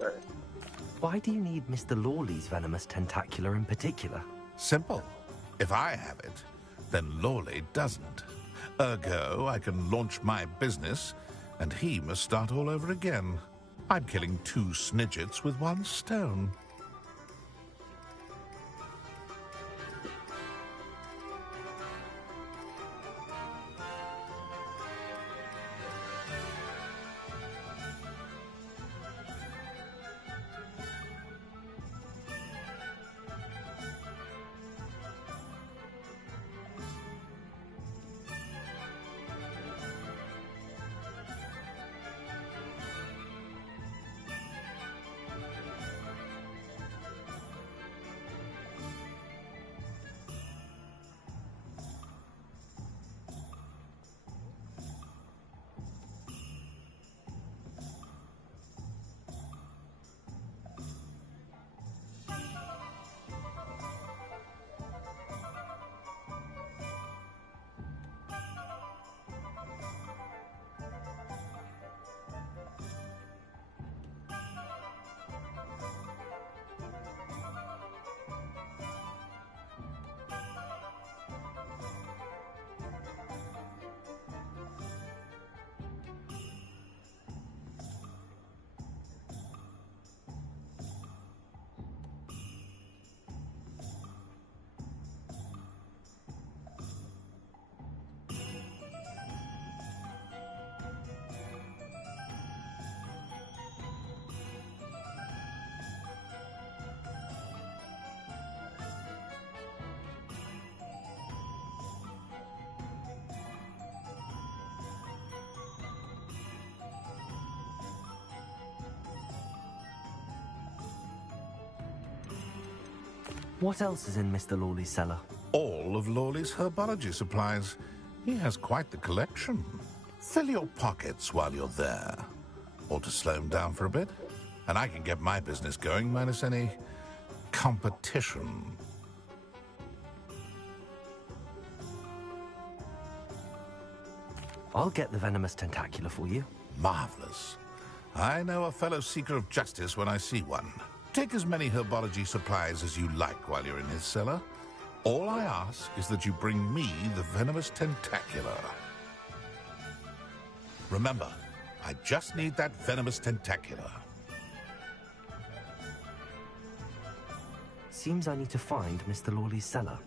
Sorry. Why do you need Mr. Lawley's venomous tentacula in particular? Simple. If I have it, then Lawley doesn't. Ergo, I can launch my business, and he must start all over again. I'm killing 2 snidgets with 1 stone. What else is in Mr. Lawley's cellar? All of Lawley's herbology supplies. He has quite the collection. Fill your pockets while you're there. Or to slow him down for a bit, and I can get my business going minus any competition. I'll get the venomous tentacula for you. Marvelous. I know a fellow seeker of justice when I see one. Take as many herbology supplies as you like while you're in his cellar. All I ask is that you bring me the venomous tentacula. Remember, I just need that venomous tentacula. Seems I need to find Mr. Lawley's cellar.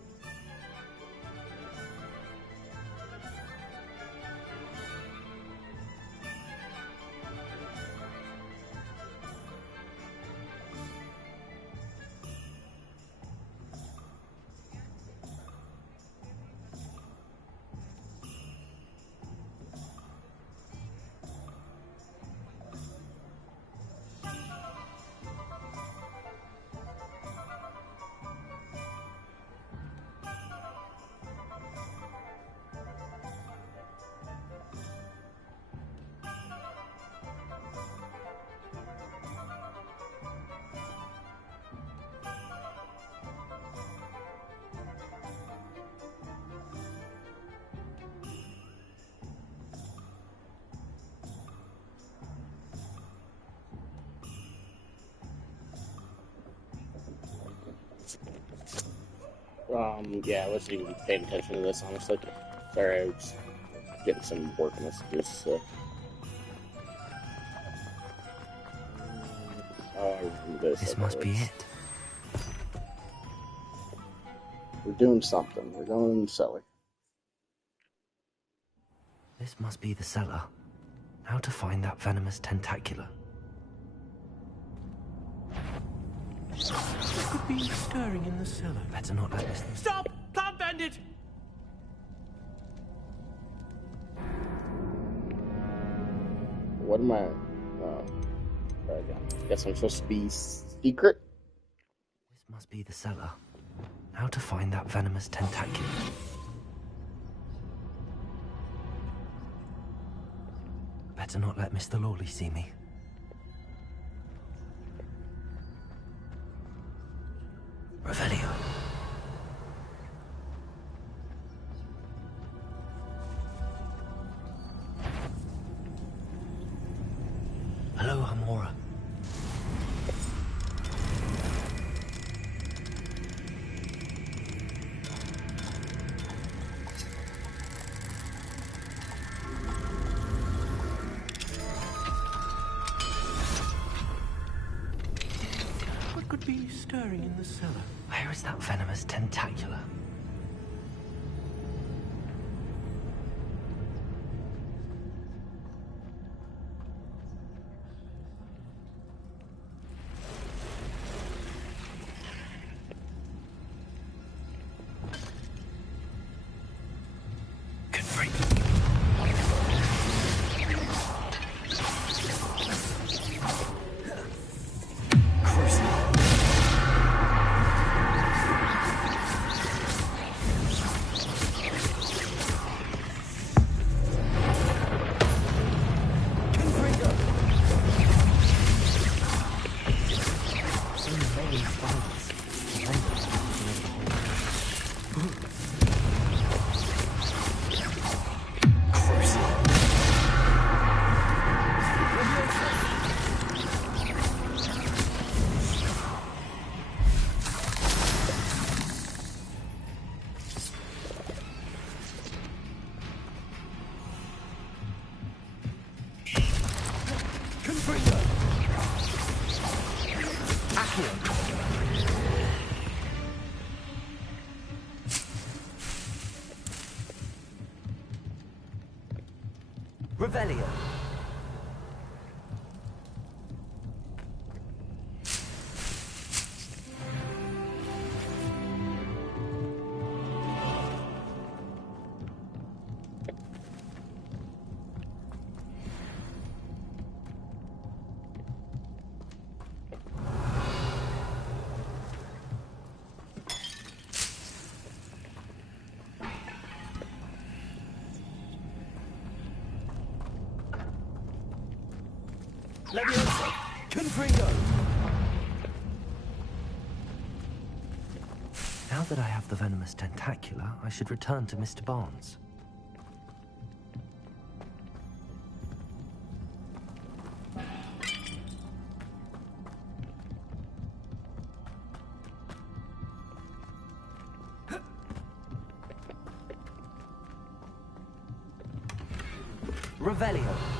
Yeah, I wasn't even paying attention to this, honestly. Sorry, I was getting some work messages, so. This must be it. We're doing something. We're going in the cellar. This must be the cellar. How to find that venomous tentacula? There could be stirring in the cellar. Better not let this... Stop! Plant bandit! What am I... I guess I'm supposed to be secret? This must be the cellar. How to find that venomous tentacula? Better not let Mr. Lawley see me. Revelio. Hello, Hamora. stirring in the cellar? Where is that venomous tentacula? Revelio. Leviosa! Confringo! Now that I have the venomous tentacula, I should return to Mr. Barnes. Revelio.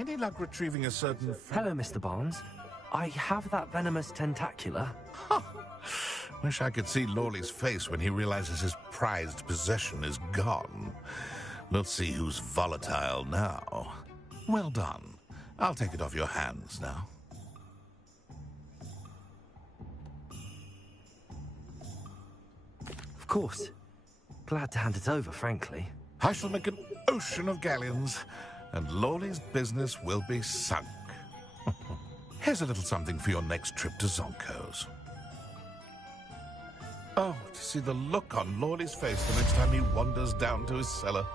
Any luck retrieving a certain... Hello, Mr. Barnes. I have that venomous tentacula. Wish I could see Lawley's face when he realizes his prized possession is gone. We'll see who's volatile now. Well done. I'll take it off your hands now. Of course. Glad to hand it over, frankly. I shall make an ocean of galleons, and Lawley's business will be sunk. Here's a little something for your next trip to Zonko's. Oh, to see the look on Lawley's face the next time he wanders down to his cellar.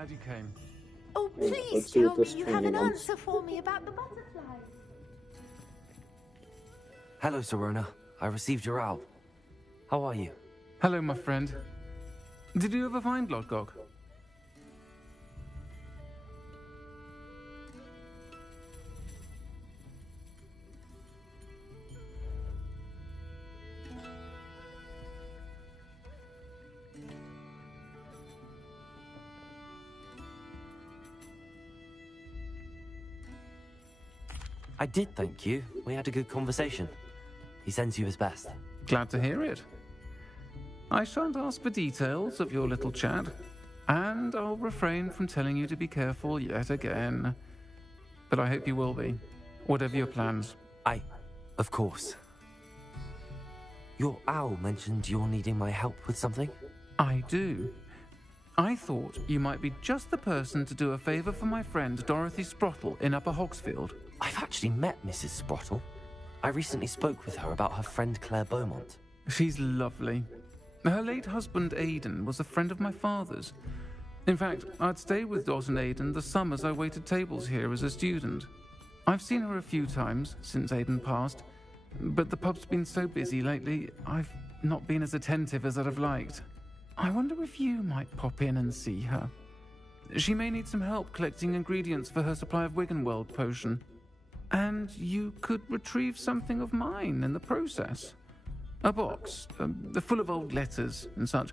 Glad you came. Oh, Yeah, please let's see tell what me this you have an training wants. answer for me about the butterflies. Hello, Serona. I received your owl. How are you? Hello, my friend. Did you ever find Lodgok? I did, thank you. We had a good conversation. He sends you his best. Glad to hear it. I shan't ask for details of your little chat, and I'll refrain from telling you to be careful yet again. But I hope you will be, whatever your plans. Of course. Your owl mentioned you're needing my help with something? I do. I thought you might be just the person to do a favour for my friend Dorothy Sprottle in Upper Hogsfield. I've actually met Mrs. Sprottle. I recently spoke with her about her friend Claire Beaumont. She's lovely. Her late husband Aidan was a friend of my father's. In fact, I'd stayed with Dot and Aidan the summers I waited tables here as a student. I've seen her a few times since Aidan passed, but the pub's been so busy lately, I've not been as attentive as I'd have liked. I wonder if you might pop in and see her. She may need some help collecting ingredients for her supply of Wiggenweld potion. And you could retrieve something of mine in the process. A box, full of old letters and such.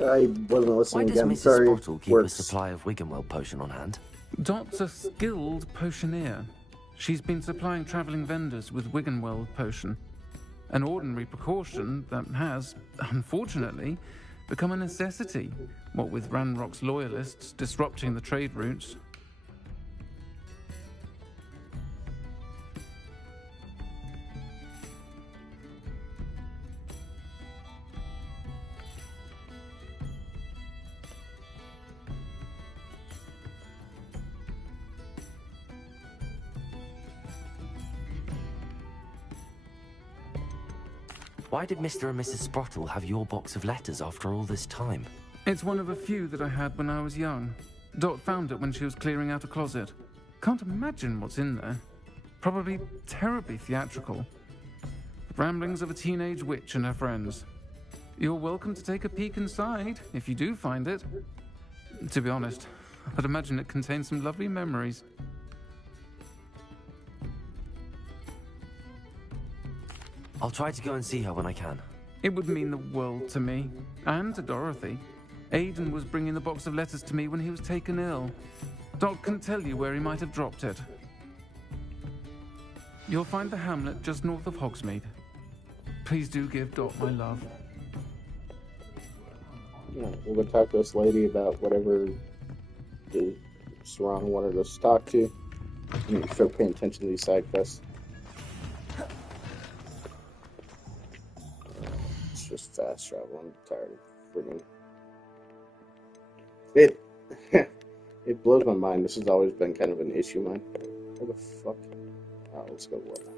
I wasn't Why listening does again. Mrs. Sorry. Sprottle keep a Works. supply of Wiggenweld potion on hand? Dot's a skilled potioneer. She's been supplying travelling vendors with Wiggenweld potion. An ordinary precaution that has, unfortunately, become a necessity, what with Ranrock's loyalists disrupting the trade routes. Why did Mr. and Mrs. Sprottle have your box of letters after all this time? It's one of a few that I had when I was young. Dot found it when she was clearing out a closet. Can't imagine what's in there. Probably terribly theatrical. The ramblings of a teenage witch and her friends. You're welcome to take a peek inside, if you do find it. To be honest, I'd imagine it contains some lovely memories. I'll try to go and see her when I can. It would mean the world to me, and to Dorothy. Aidan was bringing the box of letters to me when he was taken ill. Dot can tell you where he might have dropped it. You'll find the hamlet just north of Hogsmeade. Please do give Dot my love. Yeah, we'll go talk to this lady about whatever the Sarang wanted us to talk to. And make sure we're paying attention to these side quests. It's just fast travel. I'm tired of friggin'. It blows my mind. This has always been kind of an issue of mine. What the fuck? Oh, let's go what now?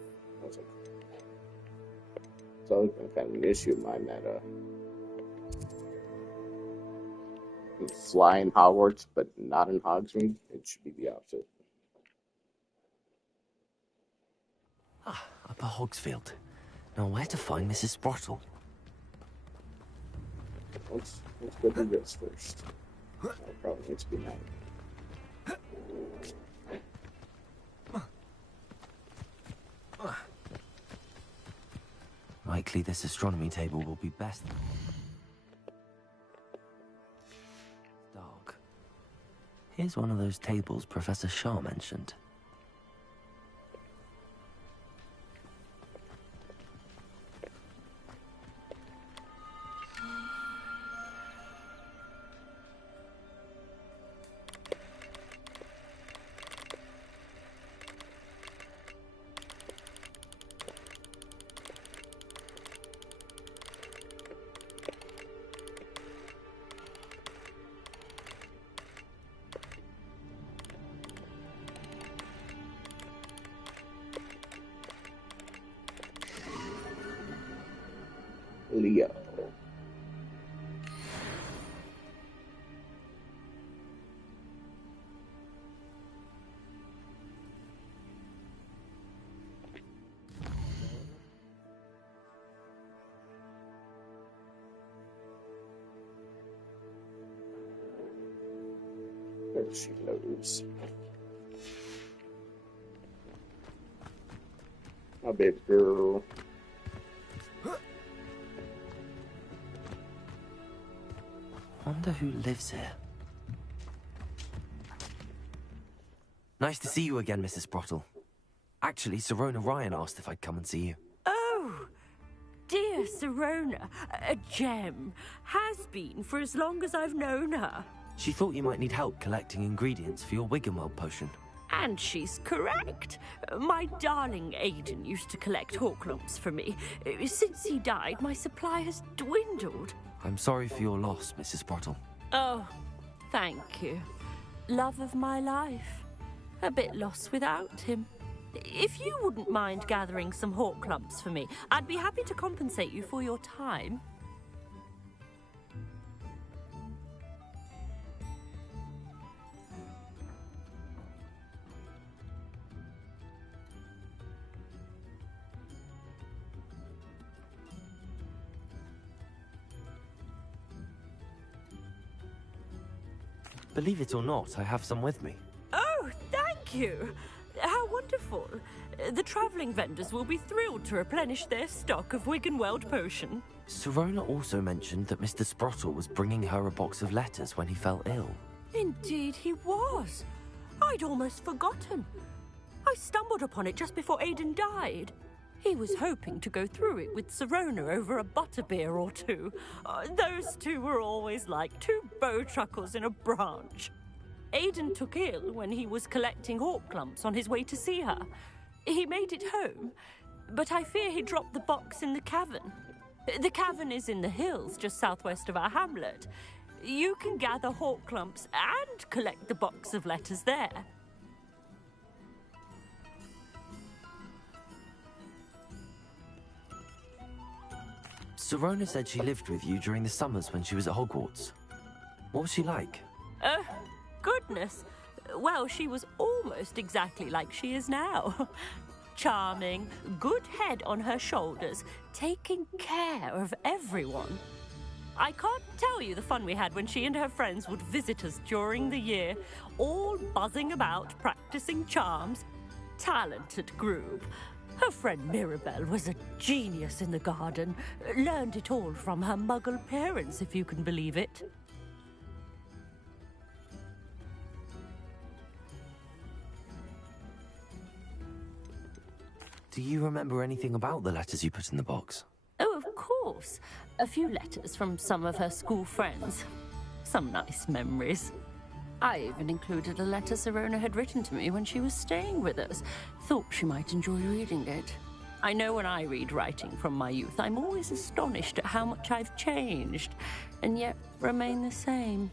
It's always been kind of an issue of mine that you fly in Hogwarts, but not in Hogsmeade. It should be the opposite. Upper Hogsfield. Now where to find Mrs. Sprottle? Let's go do this first. That probably needs to be night. Likely this astronomy table will be best. Dark. Here's one of those tables Professor Shah mentioned. There she goes. My baby girl. Wonder who lives here. Nice to see you again, Mrs. Sprottle. Actually, Sirona Ryan asked if I'd come and see you. Oh, dear Sirona, a gem. Has been for as long as I've known her. She thought you might need help collecting ingredients for your Wiggenweld potion. And she's correct. My darling Aidan used to collect Horklumps for me. Since he died, my supply has dwindled. I'm sorry for your loss, Mrs. Sprottle. Oh, thank you. Love of my life. A bit lost without him. If you wouldn't mind gathering some Horklumps for me, I'd be happy to compensate you for your time. Believe it or not, I have some with me. Oh, thank you. How wonderful. The travelling vendors will be thrilled to replenish their stock of Wiggenweld potion. Sirona also mentioned that Mr. Sprottle was bringing her a box of letters when he fell ill. Indeed he was. I'd almost forgotten. I stumbled upon it just before Aidan died. He was hoping to go through it with Sirona over a butterbeer or two. Those two were always like two bowtruckles in a branch. Aidan took ill when he was collecting Horklumps on his way to see her. He made it home, but I fear he dropped the box in the cavern. The cavern is in the hills just southwest of our hamlet. You can gather Horklumps and collect the box of letters there. Sirona said she lived with you during the summers when she was at Hogwarts. What was she like? Goodness. Well, she was almost exactly like she is now. Charming, good head on her shoulders, taking care of everyone. I can't tell you the fun we had when she and her friends would visit us during the year, all buzzing about, practicing charms. Talented group. Her friend Mirabelle was a genius in the garden. Learned it all from her muggle parents, if you can believe it. Do you remember anything about the letters you put in the box? Oh, of course. A few letters from some of her school friends. Some nice memories. I even included a letter Sirona had written to me when she was staying with us. Thought she might enjoy reading it. I know when I read writing from my youth, I'm always astonished at how much I've changed, and yet remain the same.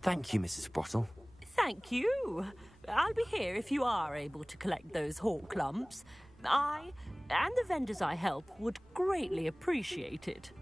Thank you, Mrs. Sprottle. Thank you. I'll be here if you are able to collect those Horklumps. I, and the vendors I help, would greatly appreciate it.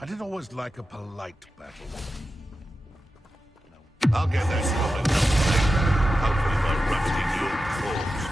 I did always like a polite battle. I'll get those goblins up today. Hopefully by rummaging your corpse.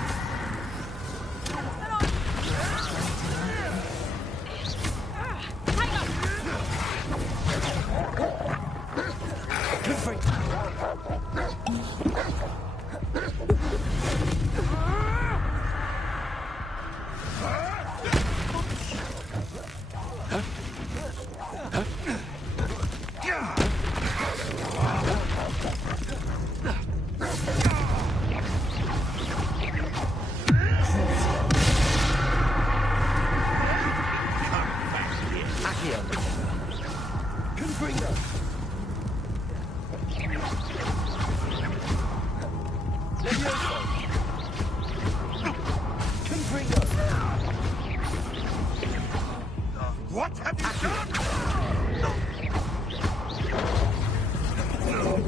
What have you done?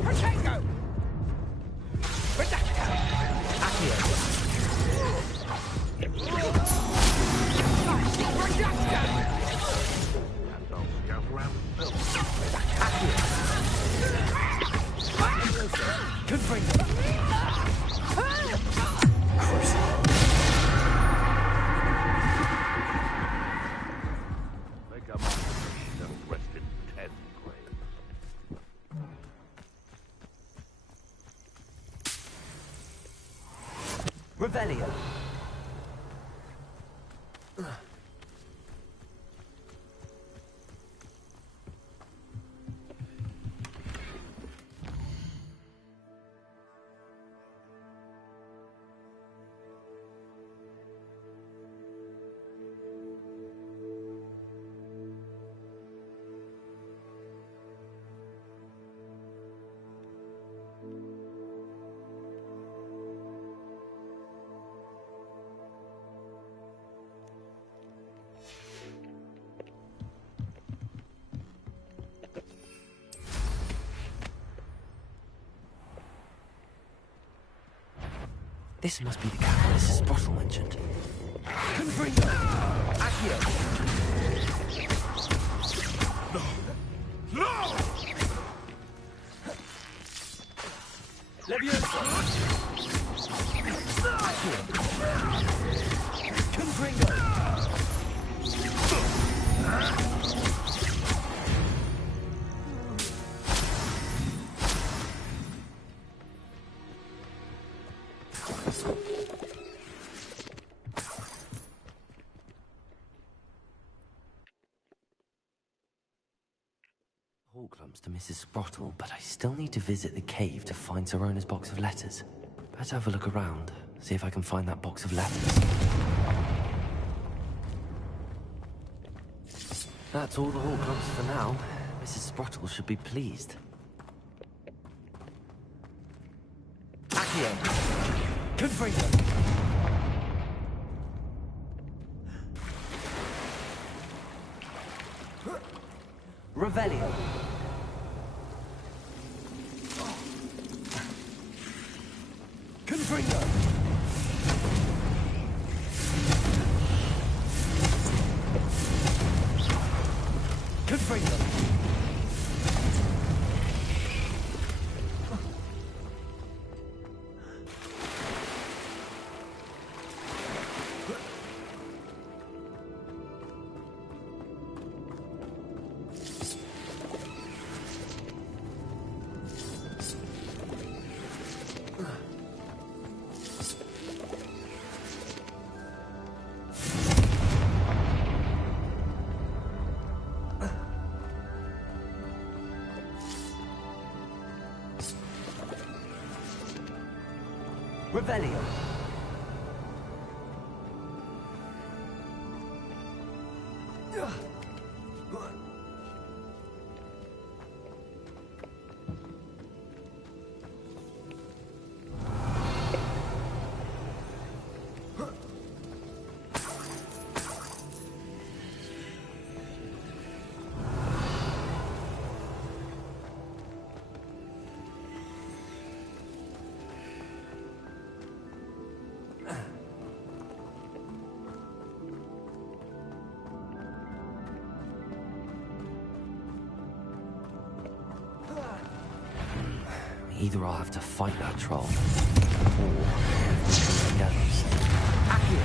Protego! Redacta! Accio! Redacta! Accio! Confringo! Revelio. This must be the cabin Mrs. Sprottle mentioned. Confringo! Accio! No! Levioso! Accio! Confringo! Hall clumps to Mrs. Sprottle, but I still need to visit the cave to find Sorona's box of letters. Better have a look around, see if I can find that box of letters. That's all the Hall clumps for now. Mrs. Sprottle should be pleased. Accio! Confringo! Revelio. Confringo. Confringo. Revelio. Either I'll have to fight that troll, or together. Accio!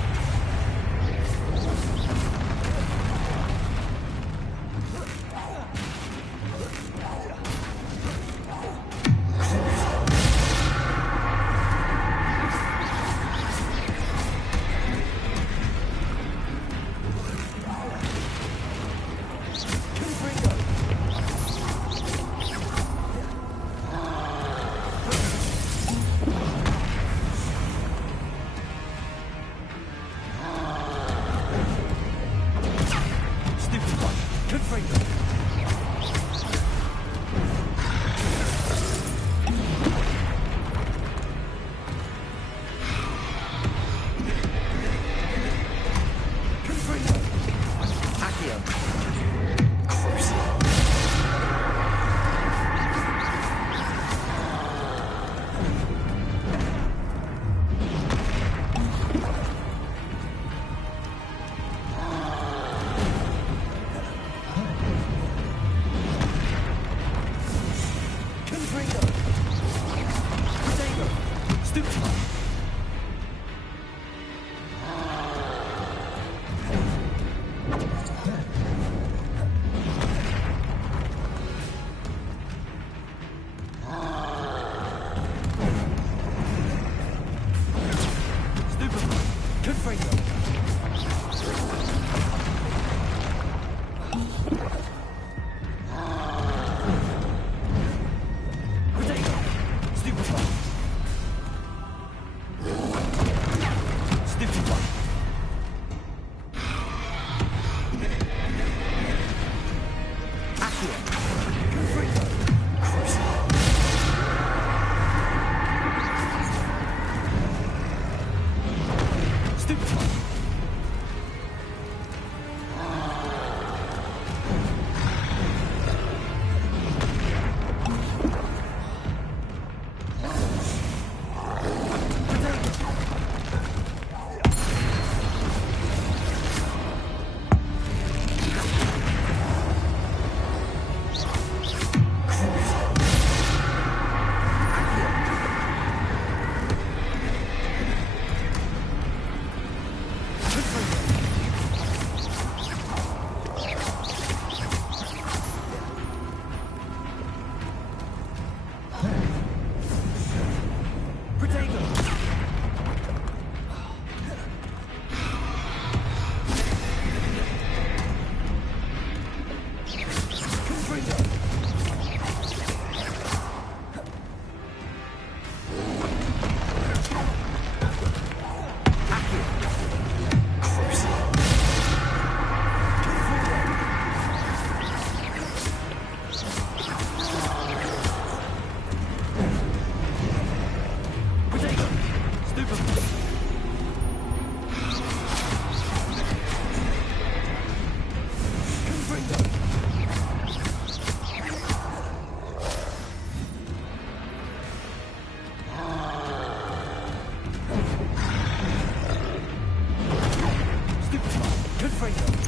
bring them.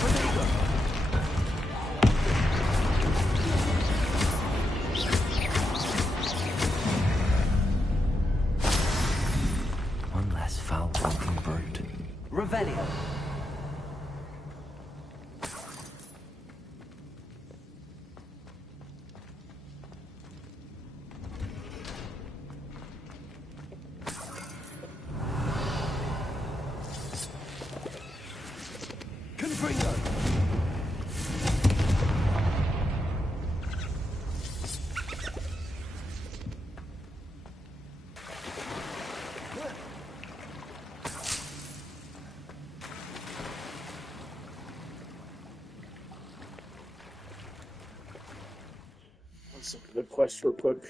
Where they go? One less foul-walking brute. Revelio. Confringo. Let's look at the quest real quick.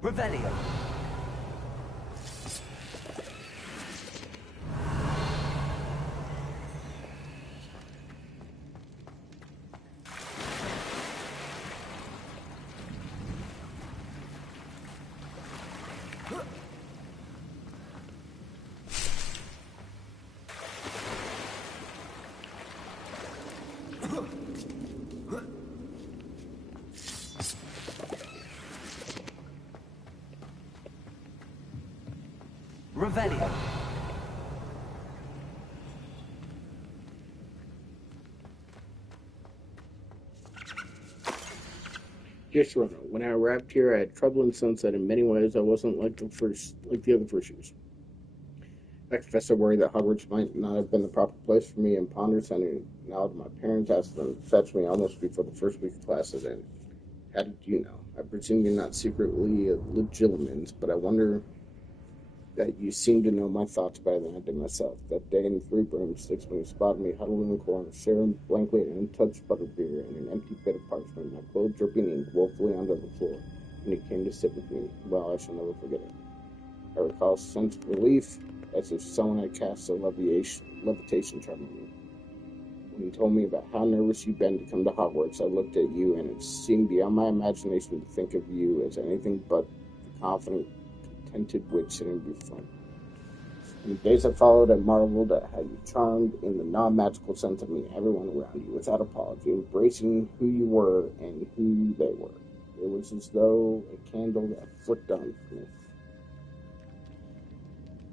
Revelio. Revelio. Dear Serrano, when I arrived here, I had trouble in sense that in many ways I wasn't like the other first years. I confess I worry that Hogwarts might not have been the proper place for me and ponder sending now that my parents asked them to fetch me almost before the first week of classes ended. How did you know? I presume you're not secretly legilimens, but I wonder that you seem to know my thoughts better than I did myself. That day in Three Broomsticks, when you spotted me huddled in the corner, sharing blankly an untouched butterbeer and an empty bit of parchment, my clothes dripping ink woefully onto the floor, and you came to sit with me. Well, I shall never forget it. I recall a sense of relief, as if someone had cast a levitation charm on me. When you told me about how nervous you'd been to come to Hogwarts, I looked at you, and it seemed beyond my imagination to think of you as anything but the confident, contented witch sitting before me. In the days that followed, I marveled at how you charmed, in the non-magical sense of meeting everyone around you without apology, embracing who you were and who they were. It was as though a candle had flicked on for me.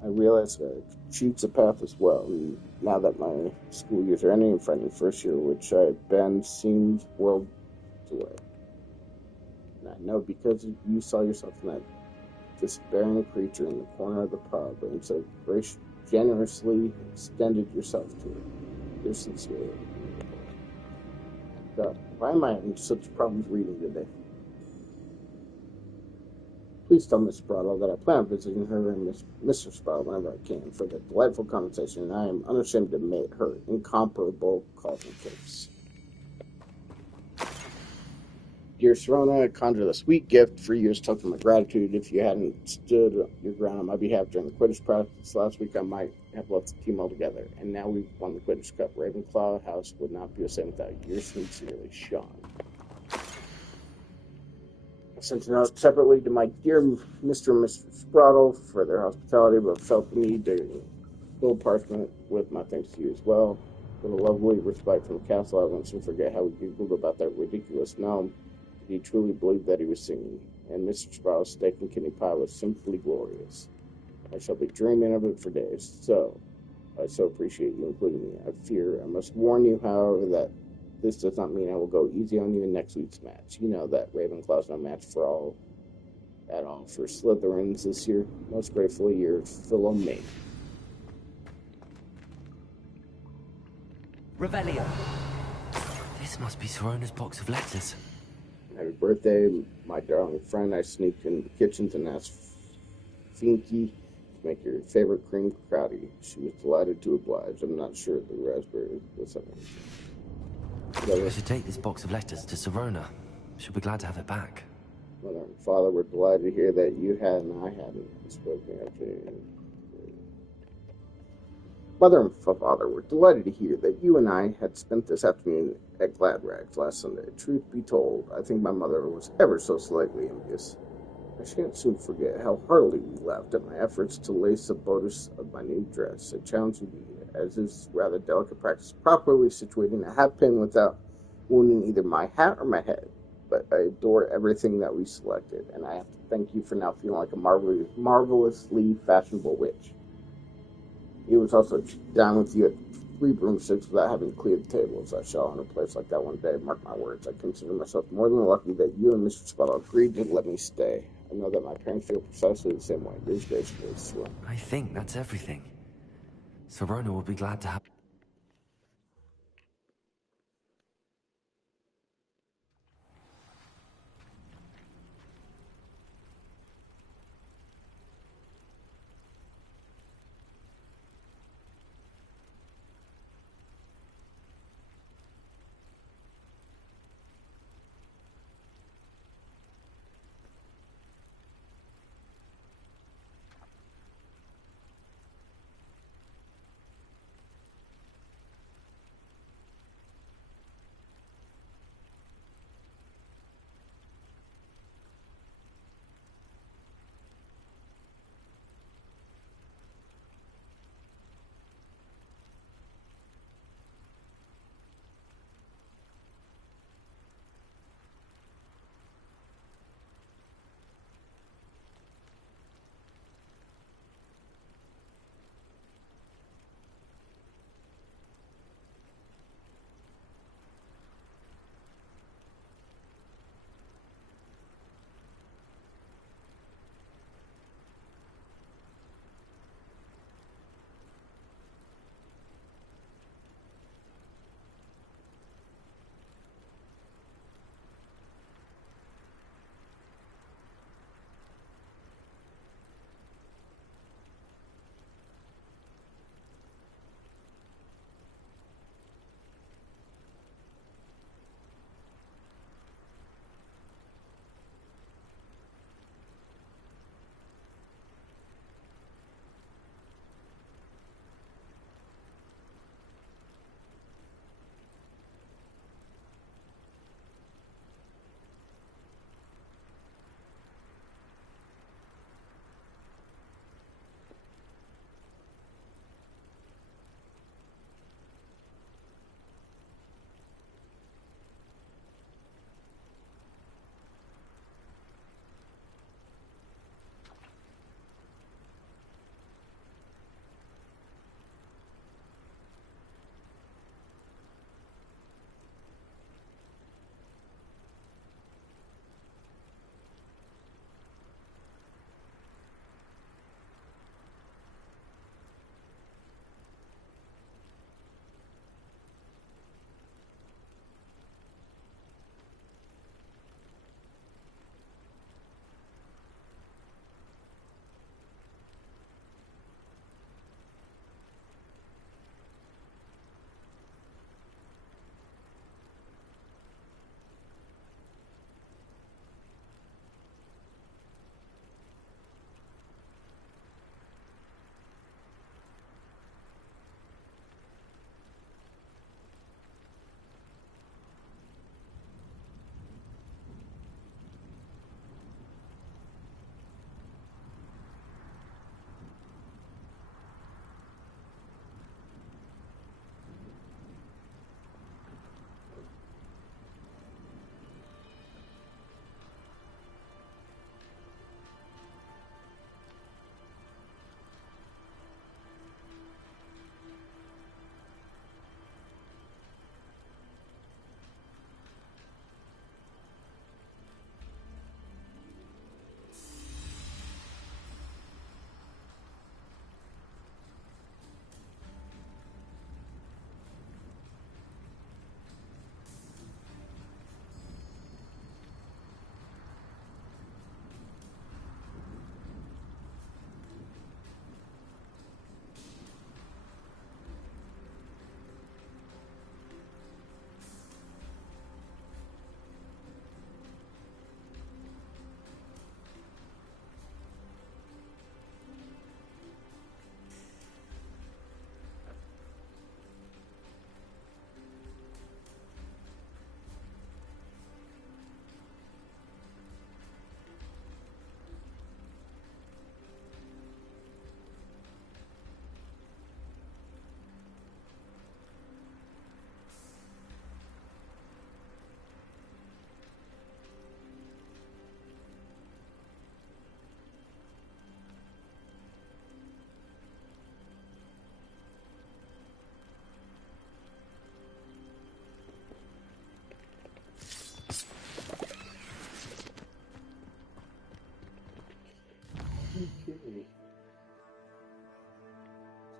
I realized that I could choose a path as well, and now that my school years are ending, and friendly first year, which I had been, seems worlds away. And I know because you saw yourself in that despairing creature in the corner of the pub, and so generously extended yourself to it. You're sincere. God, why am I having such problems reading today? Please tell Miss Sprottle that I plan on visiting her and Mr. Sprottle whenever I can for the delightful conversation, and I am unashamed to admit her incomparable coffee cakes. Dear Serona, I conjure a sweet gift for you as token of my gratitude. If you hadn't stood your ground on my behalf during the Quidditch practice last week, I might have left the team altogether. And now we've won the Quidditch Cup. Ravenclaw House would not be the same without you. Yours sincerely, Sean. I sent a note separately to my dear Mr. and Mrs. Sprottle for their hospitality, but felt the need to fill parchment with my thanks to you as well. With a lovely respite from the castle, I won't soon forget how we giggled about that ridiculous gnome. Did he truly believe that he was singing? And Mr. Sprout's steak and kidney pie was simply glorious. I shall be dreaming of it for days. I so appreciate you including me. I fear I must warn you, however, that this does not mean I will go easy on you in next week's match. You know that Ravenclaw's no match at all for Slytherins this year. Most gratefully, your Philomene. Revelio. This must be Sirona's box of letters. Happy birthday, my darling friend. I sneaked into the kitchens and asked Finky to make your favorite cream crowdy. She was delighted to oblige. I'm not sure the raspberry was something. I should take this box of letters to Serona. She'll be glad to have it back. Mother and father were delighted to hear that you had and I hadn't spoken after. Mother and father were delighted to hear that you and I had spent this afternoon at Glad Rags last Sunday. Truth be told, I think my mother was ever so slightly envious. I shan't soon forget how heartily we laughed at my efforts to lace the bodice of my new dress, a challenge indeed, as is rather delicate practice, properly situating a hat pin without wounding either my hat or my head. But I adore everything that we selected, and I have to thank you for now feeling like a marvelously fashionable witch. He was also down with you at 3 broomsticks without having cleared the tables. I shall in a place like that one day. Mark my words. I consider myself more than lucky that you and Mr. Spottle agreed to let me stay. I know that my parents feel precisely the same way. Yours graciously, Swan. I think that's everything. Serona will be glad to have...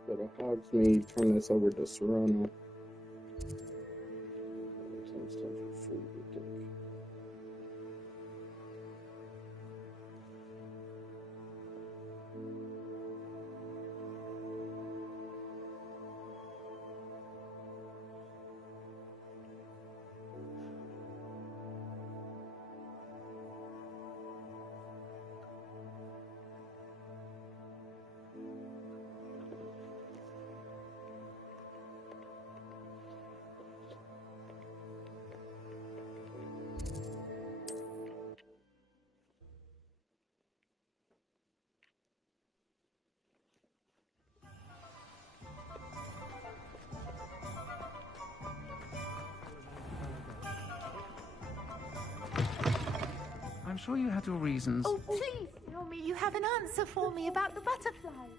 Go to Hogsmeade, turn this over to Serona. Sounds time for food, I think. I'm sure you had your reasons. Oh, please tell me you have an answer for me about the butterflies.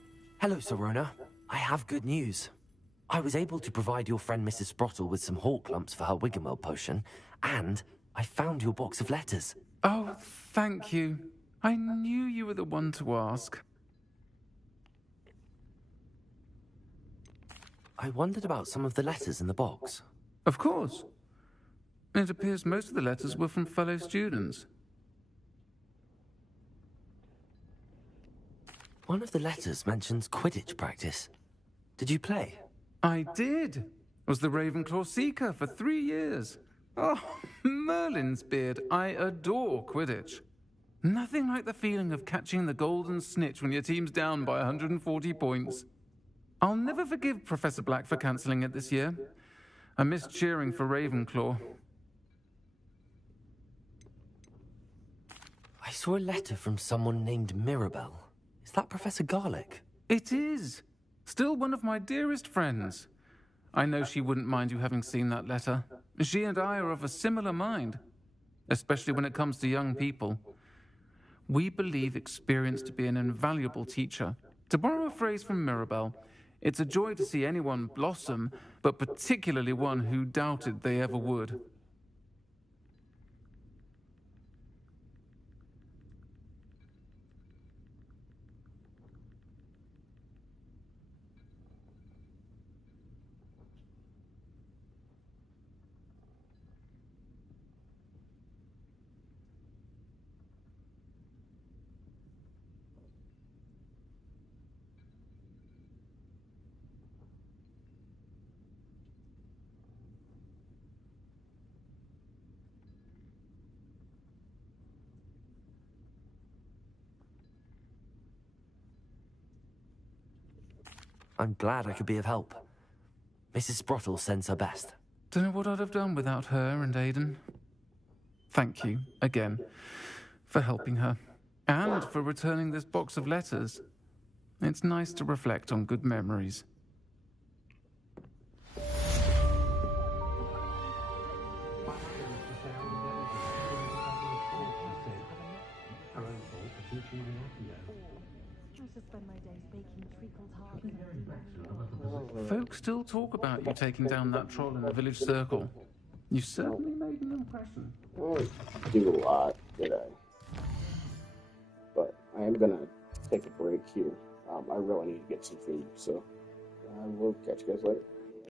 Hello, Serona. I have good news. I was able to provide your friend Mrs. Sprottle with some hawk lumps for her Wiggenweld potion, and I found your box of letters. Oh, thank you. I knew you were the one to ask. I wondered about some of the letters in the box. Of course. It appears most of the letters were from fellow students. One of the letters mentions Quidditch practice. Did you play? I did. Was the Ravenclaw Seeker for 3 years. Oh, Merlin's beard. I adore Quidditch. Nothing like the feeling of catching the golden snitch when your team's down by 140 points. I'll never forgive Professor Black for cancelling it this year. I missed cheering for Ravenclaw. I saw a letter from someone named Mirabelle. Is that Professor Garlick? It is. Still one of my dearest friends. I know she wouldn't mind you having seen that letter. She and I are of a similar mind, especially when it comes to young people. We believe experience to be an invaluable teacher. To borrow a phrase from Mirabelle, it's a joy to see anyone blossom, but particularly one who doubted they ever would. I'm glad I could be of help. Mrs. Sprottle sends her best. Don't know what I'd have done without her and Aidan. Thank you, again, for helping her, and for returning this box of letters. It's nice to reflect on good memories. Folks still talk about you taking down that troll in the village circle. You certainly made an impression. I do a lot today. But I am going to take a break here. I really need to get some food, so I will catch you guys later.